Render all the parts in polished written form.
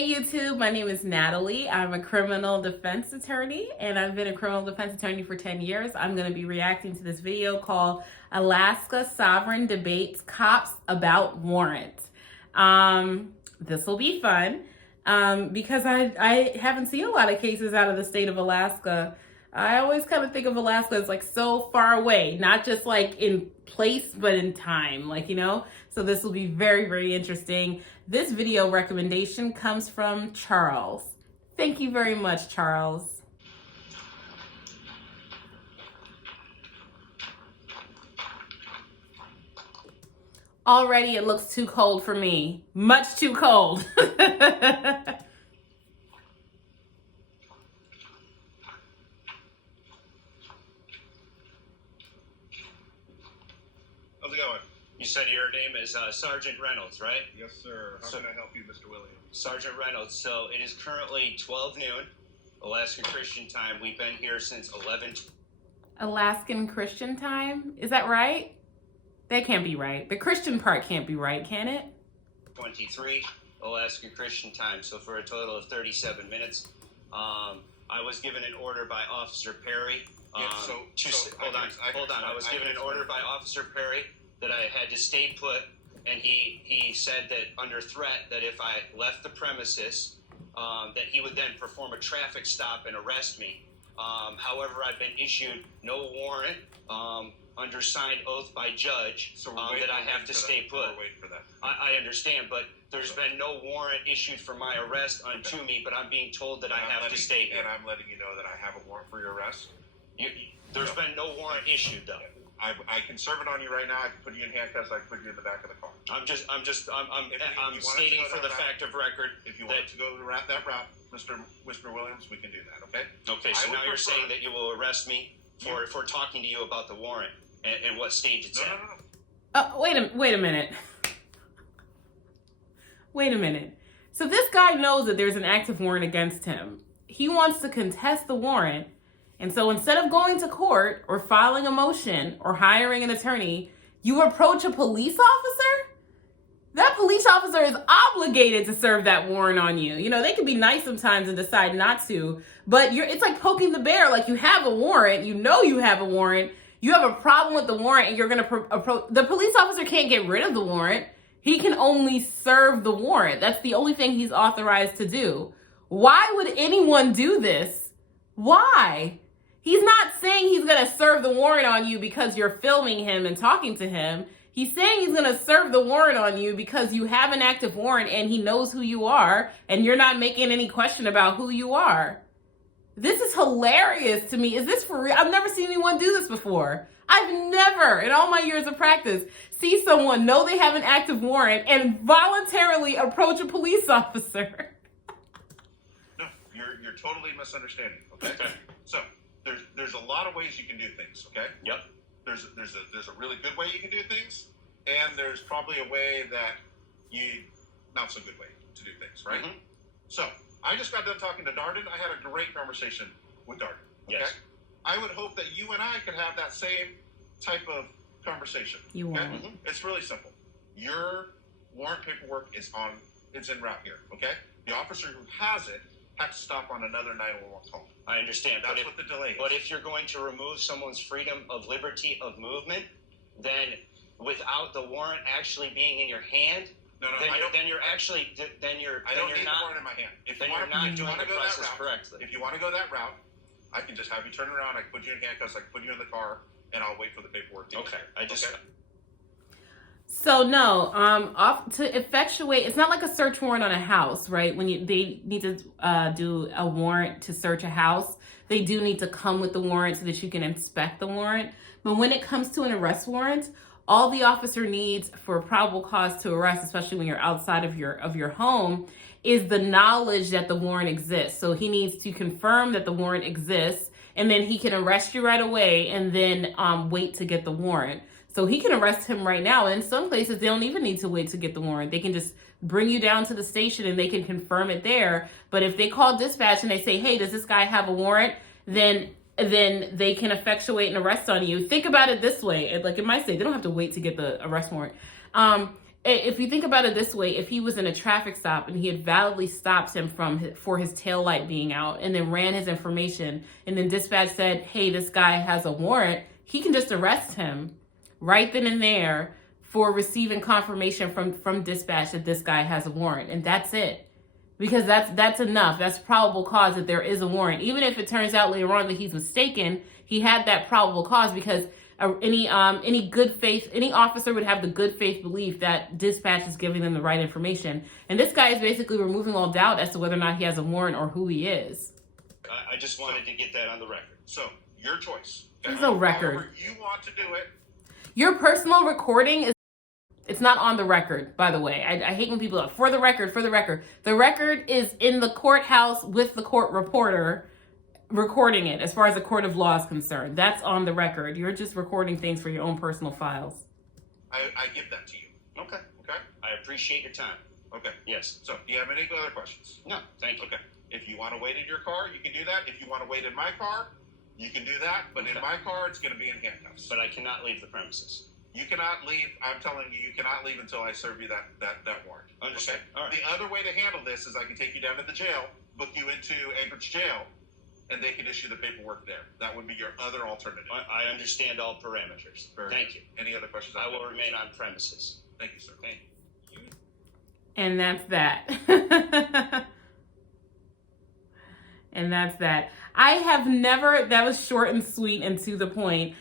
Hey YouTube, my name is Natalie. I'm a criminal defense attorney and I've been a criminal defense attorney for 10 years. I'm going to be reacting to this video called Alaska Sovereign Debates Cops About Warrants. This will be fun because I haven't seen a lot of cases out of the state of Alaska. I always kind of think of Alaska as like so far away, not just like in place, but in time, so this will be very, very interesting. This video recommendation comes from Charles. Thank you very much, Charles. Already it looks too cold for me. Much too cold. How's it going? You said your name is Sergeant Reynolds, right? Yes, sir. How can I help you, Mr. Williams? Sergeant Reynolds. So it is currently 12 noon, Alaskan Christian time. We've been here since 11. Alaskan Christian time? Is that right? That can't be right. The Christian part can't be right, can it? 23 Alaskan Christian time. So for a total of 37 minutes. I was given an order by Officer Perry. Hold on. I was given an order by Officer Perry that I had to stay put, and he said that under threat that if I left the premises, that he would then perform a traffic stop and arrest me. However, I've been issued no warrant under signed oath by judge that I have to stay put. Wait for that. I understand, but there's been no warrant issued for my arrest unto me, but I'm being told that I have to stay here. And I'm letting you know that I have a warrant for your arrest. There's been no warrant issued, though. I can serve it on you right now. I can put you in handcuffs. I can put you in the back of the car. I'm stating for the fact of record. If you want to go that route, Mr. Williams, we can do that. Okay. Okay. So now you're saying that you will arrest me for talking to you about the warrant and what stage it's at. No. Wait a minute. Wait a minute. So this guy knows that there's an active warrant against him. He wants to contest the warrant. And so instead of going to court or filing a motion or hiring an attorney, you approach a police officer? That police officer is obligated to serve that warrant on you. They can be nice sometimes and decide not to, but it's like poking the bear. Like, you have a warrant, you have a warrant, you have a problem with the warrant, and you're going to approach. The police officer can't get rid of the warrant. He can only serve the warrant. That's the only thing he's authorized to do. Why would anyone do this? Why? He's not saying he's going to serve the warrant on you because you're filming him and talking to him. He's saying he's going to serve the warrant on you because you have an active warrant and he knows who you are and you're not making any question about who you are. This is hilarious to me. Is this for real? I've never seen anyone do this before. I've never, in all my years of practice, see someone know they have an active warrant and voluntarily approach a police officer. No, you're totally misunderstanding. Okay. So there's a lot of ways you can do things. Okay. Yep. There's a really good way you can do things, and there's probably a way that not so good way to do things, right? Mm-hmm. So I just got done talking to Darden. I had a great conversation with Darden. Okay? Yes. I would hope that you and I could have that same type of conversation. You okay? won't. Mm-hmm. It's really simple. Your warrant paperwork it's en route here. Okay. The officer who has it has to stop on another 911 call. I understand. That's what the delay is. But if you're going to remove someone's freedom of liberty of movement, then without the warrant actually being in your hand, I don't need the warrant in my hand. If you want to go that route correctly. If you want to go that route, I can just have you turn around. I can put you in handcuffs. I can put you in the car, and I'll wait for the paperwork. Okay. So no, to effectuate, it's not like a search warrant on a house, right? When they need to do a warrant to search a house, they do need to come with the warrant so that you can inspect the warrant. But when it comes to an arrest warrant, all the officer needs for probable cause to arrest, especially when you're outside of your home, is the knowledge that the warrant exists. So he needs to confirm that the warrant exists, and then he can arrest you right away and then wait to get the warrant. So he can arrest him right now. And in some places, they don't even need to wait to get the warrant. They can just bring you down to the station and they can confirm it there. But if they call dispatch and they say, hey, does this guy have a warrant? Then they can effectuate an arrest on you. Think about it this way. Like in my state, they don't have to wait to get the arrest warrant. if you think about it this way, if he was in a traffic stop and he had validly stopped him for his tail light being out and then ran his information and then dispatch said, hey, this guy has a warrant, he can just arrest him right then and there for receiving confirmation from dispatch that this guy has a warrant. And that's it. Because that's enough. That's probable cause that there is a warrant. Even if it turns out later on that he's mistaken, he had that probable cause because any good faith, any officer would have the good faith belief that dispatch is giving them the right information. And this guy is basically removing all doubt as to whether or not he has a warrant or who he is. I just wanted to get that on the record. So, your choice. There's no record. However you want to do it. Your personal recording is, it's not on the record, by the way. I hate when people are, for the record. The record is in the courthouse with the court reporter recording it as far as the court of law is concerned. That's on the record. You're just recording things for your own personal files. I give that to you. Okay. Okay? I appreciate your time. Okay. Yes. So, do you have any other questions? No, thank you. Okay. If you want to wait in your car, you can do that. If you want to wait in my car, you can do that. But in my car, it's going to be in handcuffs. But I cannot leave the premises. You cannot leave. I'm telling you, you cannot leave until I serve you that warrant. Understand. Okay? All right. The other way to handle this is I can take you down to the jail, book you into Anchorage Jail, and they can issue the paperwork there. That would be your other alternative. I understand all parameters. Thank you. Any other questions? I will remain on premises. Thank you, sir. Thank you. And that's that. And that's that. I have never, that was short and sweet and to the point.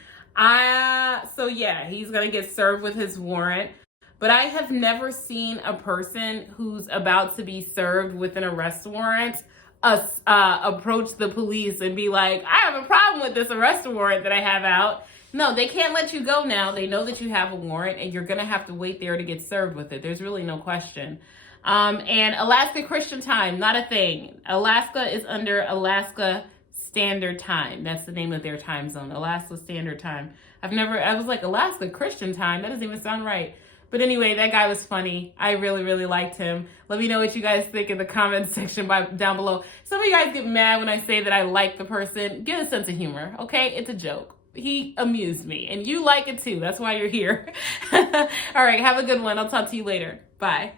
So yeah, he's going to get served with his warrant. But I have never seen a person who's about to be served with an arrest warrant approach the police and be like, I have a problem with this arrest warrant that I have out. No, they can't let you go now. They know that you have a warrant and you're going to have to wait there to get served with it. There's really no question. And Alaska Christian Time, not a thing. Alaska is under Alaska Standard Time. That's the name of their time zone, Alaska Standard Time. I was like, Alaska Christian Time? That doesn't even sound right. But anyway, that guy was funny. I really, really liked him. Let me know what you guys think in the comments section down below. Some of you guys get mad when I say that I like the person. Get a sense of humor, okay? It's a joke. He amused me, and you like it too. That's why you're here. All right, have a good one. I'll talk to you later. Bye.